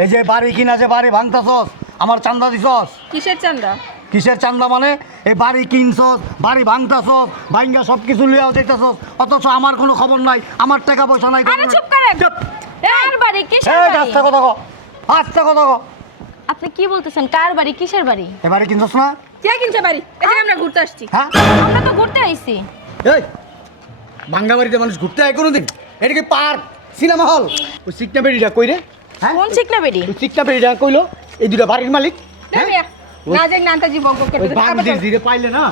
এই যে বাড়ি কিনা যে বাড়ি ভাঙতাছস আমার চান্দা দিছস? কিসের চান্দা? কিসের চান্দা মানে? এই বাড়ি কিনছস, বাড়ি ভাঙতাছস, ভাঙ্গা সব কিছু লিয়াও যাইতাছস, অথচ আমার কোনো খবর নাই, আমার টাকা পয়সা নাই। আরে চুপ করেন। চুপ। কার বাড়ি? কিসের এই বাড়ি? আস্তে কথা কও, আস্তে কথা কও। আপনি কি বলতেছেন? কার বাড়ি? কিসের বাড়ি? এ বাড়ি কিনছস না? কে কিনছে বাড়ি? এই যে আমরা ঘুরতে আসছি। হ্যাঁ, আমরা তো ঘুরতে আইছি। এই ভাঙ্গা বাড়িতে মানুষ ঘুরতে আয় কোনোদিন? এটা কি পার্ক, সিনেমা হল? ওই চিকনা বেড়িটা কই রে? হ্যাঁ, কোন চিকনা বেড়ি? ওই চিকনা বেড়িটা কইলো এই দুটো বাড়ির মালিক। হ্যাঁ? না যাক নান্তা জীবন করতে। ওই বান্দির ধীরে পাইলে না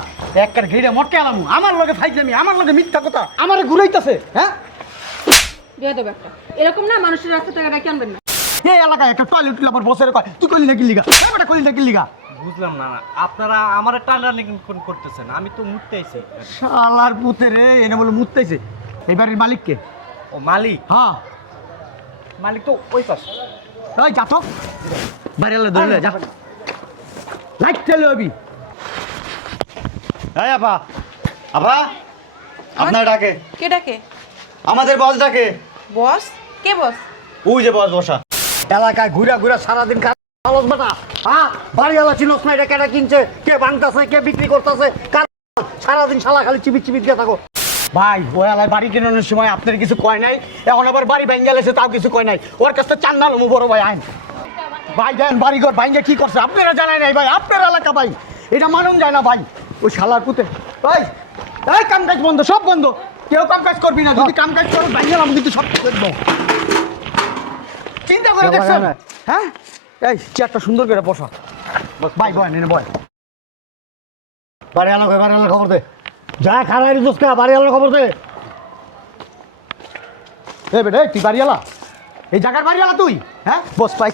একবার ঘিরে মটকে আলামু। আমার লগে ফাইজলামি, আমার লগে মিথ্যা কথা, আমারে ঘুরাইতাছে। হ্যাঁ, বিয়ে দেব একটা। এরকম না মানুষের রাস্তা থেকে ডাকি আনবেন না। এই এলাকায় একটা টয়লেট আমার বসের কয় তুই কইলি না কি লিগা? হ্যাঁ বেটা কইলি না কি লিগা? বুঝলাম না আপনারা আমার টানাটানি করতেছেন, আমি তো মুততে আইছি। শালার পুতে রে, এনে বলে মুততেছে। এই বাড়ির মালিক কে? ও মালিক? হ্যাঁ, মালিক তো ওই পাশ। ওই যা তো বাড়ি আলা ধরে যা, লাইট ঠেলে হবি। এই আপা, আপা আপনার ডাকে। কে ডাকে? আমাদের বস ডাকে। বস? কে বস? ওই যে বস বসা। এলাকায় ঘুরা ঘুরা সারাদিন কালস বাটা। হ্যাঁ, বাড়িওয়ালা চিনস না, এটা কেটা কিনছে, কে ভাঙতাছে, কে বিক্রি করতেছে, সারাদিন শালা খালি চিবিট চিবিট দিয়ে থাকো। ভাই ওই এলাকায় বাড়ি কেনানোর সময় আপনার কিছু কয় নাই, এখন আবার বাড়ি ভেঙ্গে গেছে তাও কিছু কয় নাই। ওর কাছে চান না লমু বড় ভাই আইন। ভাই দেন বাড়িঘর ভাঙ্গে কি করছে আপনারা জানাই নাই ভাই, আপনার এলাকা ভাই, এটা মানুন যায় না ভাই। ওই শালার পুতে ভাই, এই কাম কাজ বন্ধ, সব বন্ধ, কেউ কাম কাজ করবি না। যদি কাম কাজ করো ভাঙ্গে আমি কিন্তু সব দেখবো। চিন্তা করে দেখছেন? হ্যাঁ, এই চেয়ারটা সুন্দর করে বসা। ভাই বয় নেনে বয়। বাড়ি আলো খবর দে, যা খারাই রিজুস কা বাড়ি আলো খবর দে। এই বেটা তুই বাড়িওয়ালা, এই জায়গার বাড়িওয়ালা তুই? হ্যাঁ বস পাই,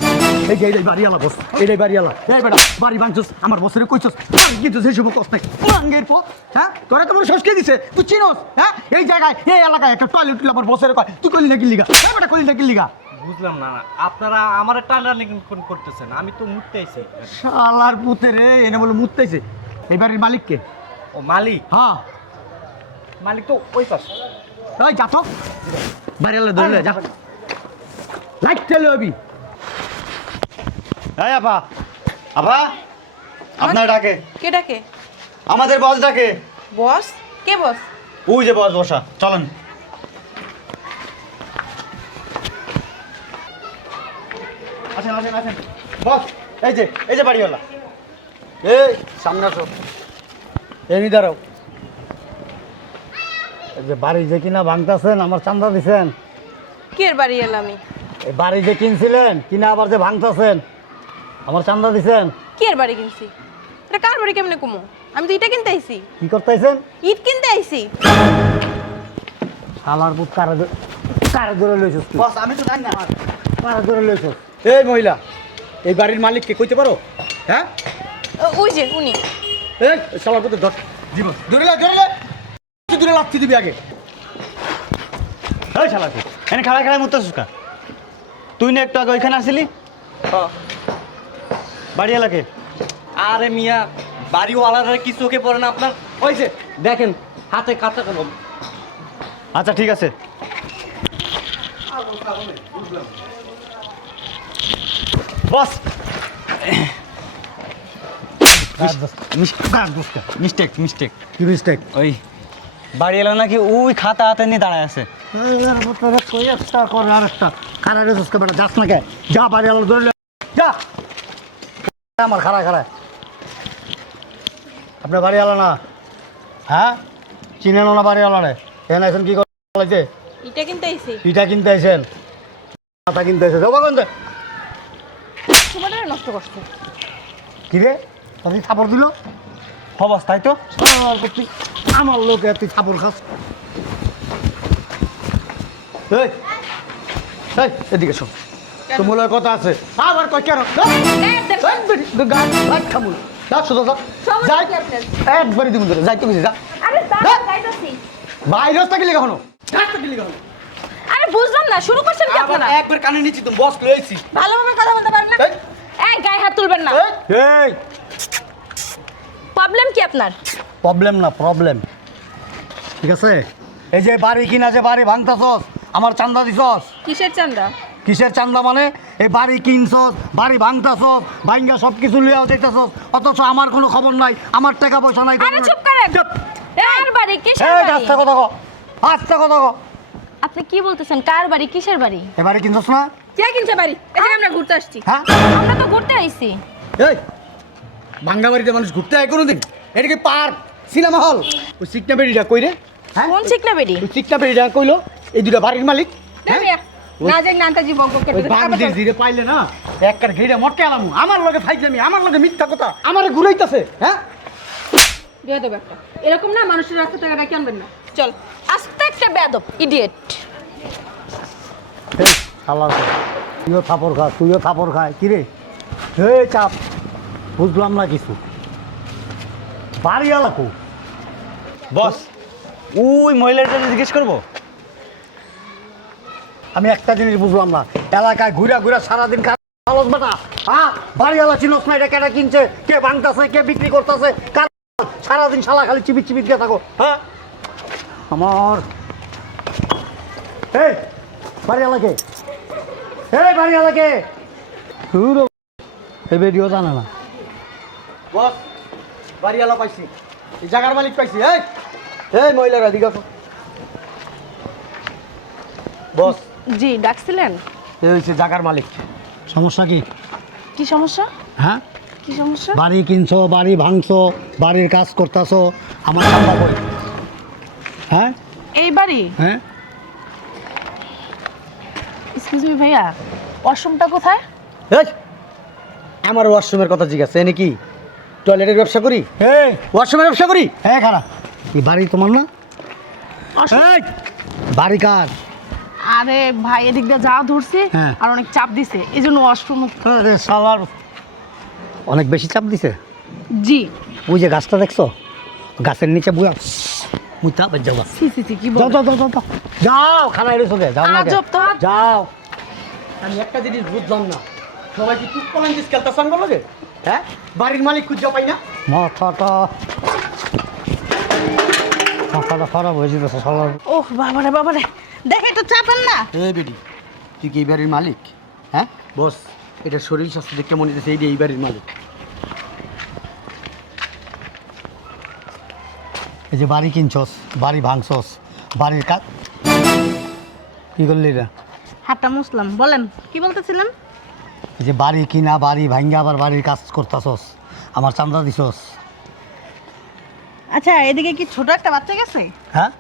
এই যে এই বাড়িওয়ালা বস, এইটাই বাড়িওয়ালা। এই বেটা বাড়ি ভাঙছস, আমার বসের কইছস কিন্তু সেই শুভ কষ্ট নাই ভাঙ্গের পথ। হ্যাঁ, তোরা তো মনে সংস্কৃতি দিছে, তুই চিনস? হ্যাঁ, এই জায়গায় এই এলাকায় একটা টয়লেট আমার বসের কয় তুই কইলি না কি লিগা? এই বেটা কইলি না কি লিগা? বুঝলাম না আপনারা আমার টানাটানি করতেছেন, আমি তো মুততে আইছি। শালার পুতে রে, এনে বলে মুততেছে। এই বাড়ির মালিক কে? ও মালিক? হ্যাঁ, মালিক তো ওই পাশ। ওই যা তো বাড়িওয়ালা ধরে যা, লাইট ঠেলে হবি। এই আপা, আপা আপনার ডাকে। কে ডাকে? আমাদের বস ডাকে। বস? কে বস? ওই যে বস বসা, চলেন। আসেন আসেন আসেন বস, এই যে বাড়িওয়ালা। এই সামনে আসো, এমনি দাঁড়াও। এই যে বাড়ি যে কিনা ভাঙতেছেন আমার চান্দা দিছেন? কে বাড়ি এলাম আমি? এই বাড়ি যে কিনছিলেন কিনা আবার যে ভাঙতেছেন আমার চান্দা দিছেন? কে বাড়ি কিনছি? এটা কার বাড়ি কেমনে কমু? আমি তো ইটা কিনতে আইছি। কি করতেছেন? ঈদ কিনতে আইছি। শালার বুত কারে ধরে লইছস তুই? বস আমি তো জানি না, কারে ধরে লইছস? এই মহিলা, এই বাড়ির মালিক কে কইতে পারো? হ্যাঁ, ওই যে উনি। এই শালার বুতে ধর দিব, ধরে লে তুই দূরে লাথি দিবি আগে। এই শালা তুই এনে খাড়া মুতছস কা? তুই না একটু আগে ওইখানে আসিলি? বাড়িওয়ালাকে? আরে মিয়া, বাড়িওয়ালারা কি চোখে পড়ে না আপনার? ওই যে দেখেন হাতে কাঁচা কলম। আচ্ছা ঠিক আছে। বস মিস্টেক কি মিস্টেক? ওই বাড়িওয়ালা নাকি ওই খাতা হাতে নিয়ে দাঁড়ায় আছে। একটা করে আর একটা খারাপ রেসকে বেটা যাস না কে? যা বাড়িওয়ালা ধরে যা। আমার খাড়া আপনার বাড়িওয়ালা না? হ্যাঁ, চিনেন না বাড়িওয়ালা রে? এখানে আছেন কি করছে? ইটা কিনতে আইছি। ইটা কিনতে আইছেন, খাতা কিনতে আইছে, যাবো কোন? সময়টা নষ্ট করছে। কি রে তুই থাপড় দিল? হবাস তাই তো? আমার লোকে তুই থাপড় খাস। এই এই, এদিকে শোন, তোমার লগে কথা আছে। আবার কই কেন? একবারই তুমি ধরে যাইতে গেছি, যা। আরে হ্যাঁ? যাইতাছি। বাইরে রাস্তা গেলে কখনো রাস্তা গেলে কখনো আরে বুঝলাম না, শুরু করছেন কি আপনারা? একবার কানে নিচ্ছি তুমি বস লইছি। ভালোভাবে কথা বলতে পারেন না? এই। এই গায়ে হাত তুলবেন না। এই প্রবলেম কি আপনার? প্রবলেম না প্রবলেম, ঠিক আছে? এই যে বাড়ি কিনা যে বাড়ি ভাঙতাছস আমার চান্দা দিছস? কিসের চান্দা? কিসের চান্দা মানে? এই বাড়ি কিনছস, বাড়ি ভাঙতাছস, ভাঙ্গা সব কিছু লিয়াও যাইতাছস, অথচ আমার কোনো খবর নাই, আমার টাকা পয়সা নাই। আরে চুপ করেন। চুপ। কার বাড়ি কিসের এই বাড়ি? আস্তে কথা কও, আস্তে কথা কও। আপনি কি বলতেছেন? কার বাড়ি কিসের বাড়ি? এ বাড়ি কিনছস না? কে কিনছে বাড়ি? এই যে আমরা ঘুরতে আসছি। হ্যাঁ আমরা তো ঘুরতে আইছি। এই ভাঙ্গা বাড়িতে মানুষ ঘুরতে আয় কোনোদিন? এটা কি পার্ক, সিনেমা হল? ওই চিকনা বেড়িটা কই রে? হ্যাঁ কোন চিকনা বেড়ি? ওই চিকনা বেড়িটা কইলো এই দুটা বাড়ির মালিক। না মিয়া, না যাই না আনতে জীবন করতে। ওই বান্দির ধীরে পাইলে না একবার ঘিরে মটকে আলামু। আমার লগে ফাইজলামি, আমার লগে মিথ্যা কথা, আমারে ঘুরাইতাছে। হ্যাঁ বিয়ে দেব একটা। এরকম না মানুষের রাস্তা থেকে ডাকি আনবেন না। চল আস্তে একটা বেয়াদব ইডিয়েট। এই শালা তো, তুইও থাপড় খা, তুইও থাপড় খায় কি রে? হে চাপ, বুঝলাম না কিছু। বাড়ি আলাকু বস ওই মহিলাটা জিজ্ঞেস করবো। আমি একটা জিনিস বুঝলাম না, এলাকায় ঘুরা ঘুরা সারাদিন খালস বাটা। হ্যাঁ বাড়িওয়ালা চিনস না, এটা কেটা কিনছে, কে ভাঙতাছে, কে বিক্রি করতেছে, কার সারাদিন শালা খালি চিবির চিবির দিয়ে থাকো। হ্যাঁ আমার এই বাড়িওয়ালাকে, এই বাড়িওয়ালাকে এই ভিডিও জানে না। বস বাড়িওয়ালা পাইছি, এই জায়গার মালিক পাইছি। এই এই মহিলারা দিকে আসো। বস জি ডাকছিলেন? এই হচ্ছে জায়গার মালিক। সমস্যা কি? কি সমস্যা? হ্যাঁ কি সমস্যা? বাড়ি কিনছো, বাড়ি ভাঙছো, বাড়ির কাজ করতেছো, আমার সামলা বই। হ্যাঁ এই বাড়ি? হ্যাঁ এক্সকিউজ মি ভাইয়া, ওয়াশরুমটা কোথায়? এই আমার ওয়াশরুমের কথা জিজ্ঞাসা, এনে কি টয়লেটের ব্যবসা করি? এই ওয়াশরুমের ব্যবসা করি? হ্যাঁ খারাপ, এই বাড়ি তোমার না? এই, বাড়ি কার? আরে ভাই এদিক দিয়ে যাওয়া ধরছে হ্যাঁ। আর অনেক চাপ দিছে, এই জন্য ওয়াশরুম। আরে শালার অনেক বেশি চাপ দিছে। জি। ওই যে গাছটা দেখছো, গাছের নিচে বুয়া মুইতা যাও, সি সি সি কি যাও বল? যাও যাও যাও, যাও। যাও খানায় রেছো গে, যাও না গে। আজব তো। যাও। আমি একটা জিনিস বুঝলাম না, সবাই কি টুক পলাঞ্জিস খেলতে সঙ্গ লাগে? হ্যাঁ বাড়ির মালিক খুঁজে পাই না। মাথাটা মাথাটা খারাপ হয়ে যেতেছে শালার। ওহ বাবারে বাবারে, দেখে একটু চাপেন না। এই বেডি তুই কি এই বাড়ির মালিক? হ্যাঁ বস, এটা শরীর স্বাস্থ্য দেখে মনে হচ্ছে এই বাড়ির মালিক। এই যে বাড়ি কিনছস, বাড়ি ভাঙছস, বাড়ির কাজ কি করলি এটা? হাতটা মুসলাম, বলেন কি বলতেছিলেন? এই যে বাড়ি কিনা, বাড়ি ভাঙ্গা আবার বাড়ির কাজ করতেছস, আমার চামড়া দিছস। আচ্ছা এদিকে কি ছোট একটা বাচ্চা গেছে? হ্যাঁ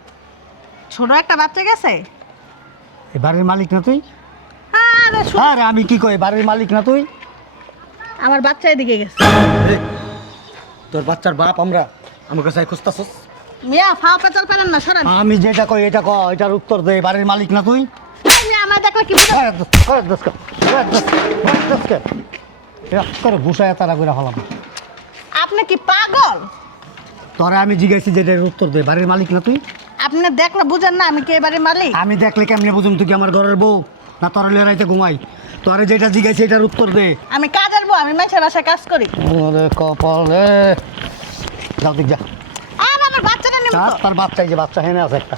ছোট একটা বাচ্চা গেছে? এই বাড়ির মালিক না তুই? আরে শু- আরে আমি কি কই, বাড়ির মালিক না তুই? আমার বাচ্চা এদিকে গেছে। এই, তোর বাচ্চার বাপ আমরা, আমার কাছে খুঁজতাছস? মিয়া ফাও পেছাল পেলেন না, সরান। আমি যেটা কই এটা ক, এটার উত্তর দে। বাড়ির মালিক না তুই? এই মিয়া আমার দেখলে কি বুঝা? ঘুষায় তারা করে হলাম। আপনি কি পাগল? তোরা আমি জিজ্ঞাসি যে এটার উত্তর দে। বাড়ির মালিক না তুই? আপনি দেখলে বুঝেন না আমি কে বাড়ির মালিক? আমি দেখলে কেমনে বুঝুম তুই কি আমার ঘরের বউ না তোরা লিয়ে রাইতে ঘুমাই? তোরে যেটা জিজ্ঞাসি এটার উত্তর দে। আমি কাজের বউ, আমি মানুষের বাসায় কাজ করি। ওরে কপালে, যাও দেখ যা। আর আমার বাচ্চাটা নিব তো। তার বাচ্চা, এই যে বাচ্চা হেনে আছে একটা।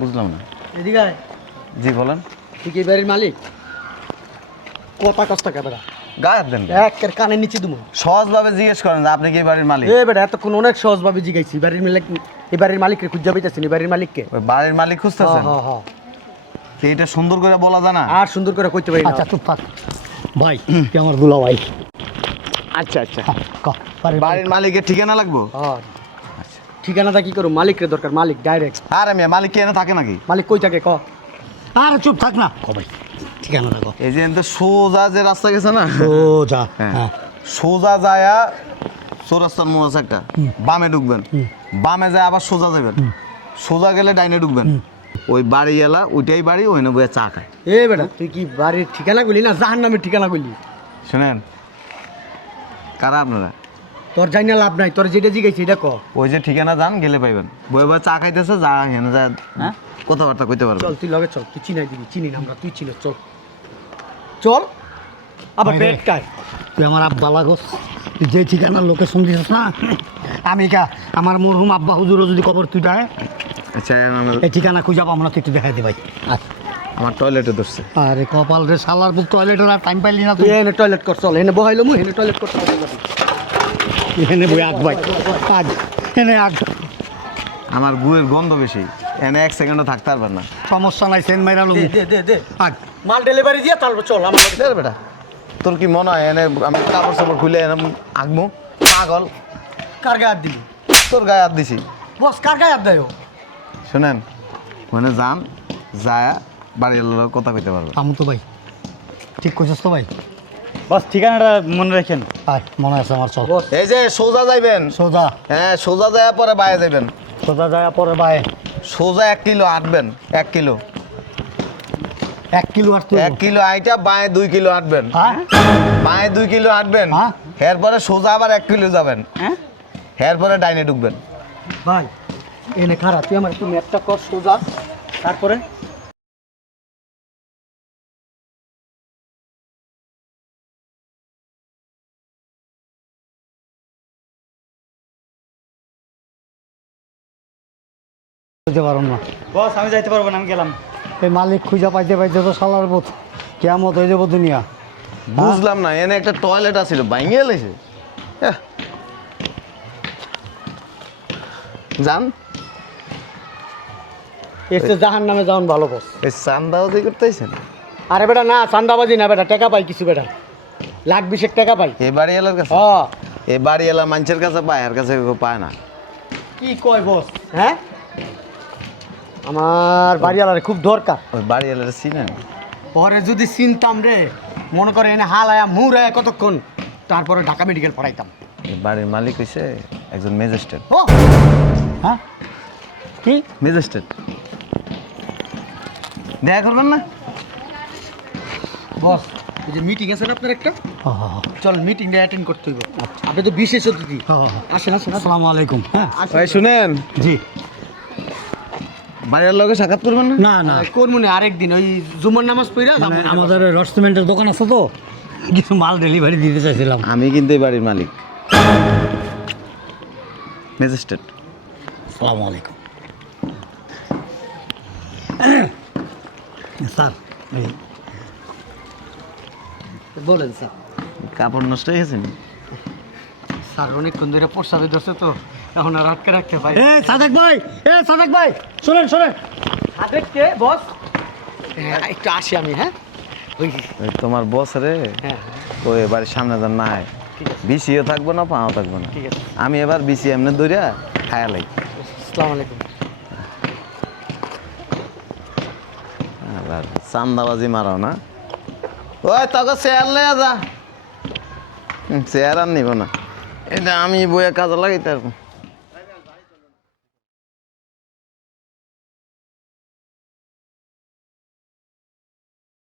বুঝলাম না। এদিকে আয়। জি বলেন। তুই কি এই বাড়ির মালিক? কথা কষ্ট কেবেরা গায়ে হাত দেন। একের কানের নিচে দুমো। সহজভাবে জিজ্ঞেস করেন যে আপনি কি এই বাড়ির মালিক? এ বেটা এতক্ষণ অনেক সহজভাবে জিগাইছি বাড়ির মালিক, এই বাড়ির মালিককে খুঁজে পাইতেছেন? এই বাড়ির মালিককে? ওই বাড়ির মালিক খুঁজতেছেন? হ্যাঁ হ্যাঁ। তো এটা সুন্দর করে বলা যায় না? আর সুন্দর করে কইতে পারি না। আচ্ছা চুপ থাক ভাই, তুই আমার দুলা ভাই। আচ্ছা আচ্ছা। ক, বাড়ির মালিকের ঠিকানা লাগবো? হ্যাঁ ঠিকানাটা কি করো? মালিকরে দরকার, মালিক ডাইরেক্ট। আর আমি মালিক কি এনে থাকে নাকি? মালিক কই থাকে ক? আরে চুপ থাক না ক ভাই, ঠিকানা রাখো। এই যে এনতে সোজা যে রাস্তা গেছে না, ও যা। হ্যাঁ, হ্যাঁ সোজা যায়া চৌরাস্তার মোড় আছে একটা, বামে ঢুকবেন, বামে যায় আবার সোজা যাবেন, সোজা গেলে ডাইনে ঢুকবেন। ওই বাড়ি এলা ওইটাই বাড়ি, ওই বইয়া চা খায়। এ বেটা তুই কি বাড়ির ঠিকানা গুলি না জাহান্নামের ঠিকানা গুলি? শুনেন, কারা আপনারা? তোর যাই না লাভ নাই, তোর যেটা জিগাইছি এটা ক। ওই যে ঠিকানা যান, গেলে পাইবেন। বই বই চা খাইতেছে, যা হেনে যা, হ্যাঁ কথাবার্তা কইতে পারবেন। চল তুই লগে চল, তুই চিনাই দিবি, চিনি না আমরা, তুই চিনো, চল চল। আবার বাইরে। পেট কায় তুই আমার আব্বা লাগস, তুই যে ঠিকানার লোকেশন দিছিস না, আমি কা আমার মরহুম আব্বা হুজুরও যদি খবর তুই দেয়, আচ্ছা এই ঠিকানা খুঁজে পাবো না, তুই একটু দেখাই দে ভাই। আচ্ছা। আমার টয়লেটে ধরছে। আরে কপাল রে শালার বুক, টয়লেটের আর টাইম পাইলি না তুই তুই। এনে টয়লেট কর, চল এনে বহাইলো মু এনে টয়লেট কর চল। এনে বই আগ ভাই, আগ এনে আগ। আমার গুয়ের গন্ধ বেশি, এনে 1 সেকেন্ডও থাকতে পারবেন না। সমস্যা নাই, সেন মাইরা লুম। দে আগ মাল ডেলিভারি দিয়ে তারপর চল আমার বাড়ি। দেখ বেটা, তোর কি মনে হয় এনে আমি কাপড় চাপড় খুলে এনে আঁকবো? পাগল, কার গায়ে হাত দিলি? তোর গায়ে হাত দিছি। বস কার গায়ে হাত দেয় ও? শোনেন, ওখানে যান, যায় বাড়ির লোক কথা কইতে পারবে। আমু তো ভাই, ঠিক কইছিস তো ভাই? বস ঠিকানাটা মনে রাখেন। আয়, মনে আছে আমার, চল। এই যে সোজা যাইবেন, সোজা হ্যাঁ সোজা যায় পরে বাইরে যাবেন। সোজা যায় পরে বাই। সোজা 1 কিলো হাঁটবেন, 1 কিলো, 1 কিলো আর তুই 1 কিলো আইটা বাঁয়ে 2 কিলো হাঁটবেন, হ্যাঁ বাঁয়ে 2 কিলো হাঁটবেন, হ্যাঁ? এরপরে সোজা আবার 1 কিলো যাবেন, হ্যাঁ এরপরে ডাইনে ঢুকবেন। ভাই এনে খারাপ, তুই আমার একটু ম্যাপটা কর সোজা, তারপরে বুঝতে পারো না। বস আমি যাইতে পারবো না, আমি গেলাম। এই মালিক খুঁজা পাইতে পাইতে তো শালার বোধ কেমত হয়ে যাবো দুনিয়া। বুঝলাম না, এনে একটা টয়লেট আছিল ভাঙিয়ে এলেছে। যান, এসে জাহান নামে যাওন ভালো বস। এই চান্দাবাজি করতেছেন? আরে বেটা না, চান্দাবাজি না বেটা, টাকা পাই কিছু বেটা, লাখ 20 টাকা পাই। এই বাড়িওয়ালার কাছে? হ্যাঁ এই বাড়িওয়ালা মানুষের কাছে পায়, আর কাছে কেউ পায় না। কি কয় বস? হ্যাঁ আমার বাড়িওয়ালারে খুব দরকার। ওই বাড়িওয়ালার চিনেন? পরে যদি চিনতাম রে, মনে করে এনে হাল আয়া মুর আয়া কতক্ষণ, তারপরে ঢাকা মেডিকেল পড়াইতাম। এই বাড়ির মালিক হইছে একজন ম্যাজিস্ট্রেট। ও হ্যাঁ কি ম্যাজিস্ট্রেট দেখা করবেন না? বস এই যে মিটিং আছে না আপনার একটা, চল মিটিংটা অ্যাটেন্ড করতে হইব। আপনি তো বিশেষ অতিথি, আসেন আসেন আসেন। আসসালামু আলাইকুম। হ্যাঁ ভাই শুনেন, জি, বাড়ির লোকের সাক্ষাৎ করবেন না? না না, কোন মনে আরেকদিন ওই জুমার নামাজ পড়া মানে আমাদের রেস্টুরেন্টের দোকান আছে তো, কিছু মাল ডেলিভারি দিতে চাইছিলাম। আমি কিন্তু এই বাড়ির মালিক, ম্যাজিস্ট্রেট। আসসালামু আলাইকুম। স্যার এই বলেন স্যার। কাপড় নষ্ট হয়ে গেছে নি? স্যার অনেকক্ষণ ধরে প্রসাদে ধরছে তো, এখন আর আটকে রাখতে পারি। এ সাদেক ভাই, এ সাদেক ভাই, শোনেন শোনেন। সাদেককে বস, একটু আসি আমি। হ্যাঁ ওই ওই তোমার বস রে, হ্যাঁ ওই বাড়ির সামনে যান না হয়, ঠিক আছে বিসিও থাকবো না, পাও থাকবো না। ঠিক আছে। আমি এবার বিসি এমনি ধরিয়া খায়া লাই। আসসালামু আলাইকুম। আবার চান্দাবাজি মারাও না। ওই তোকে চেয়ার লয়ে যা। চেয়ার আর নিব না, এটা আমি বইয়া কাজে লাগাইতে পারবো।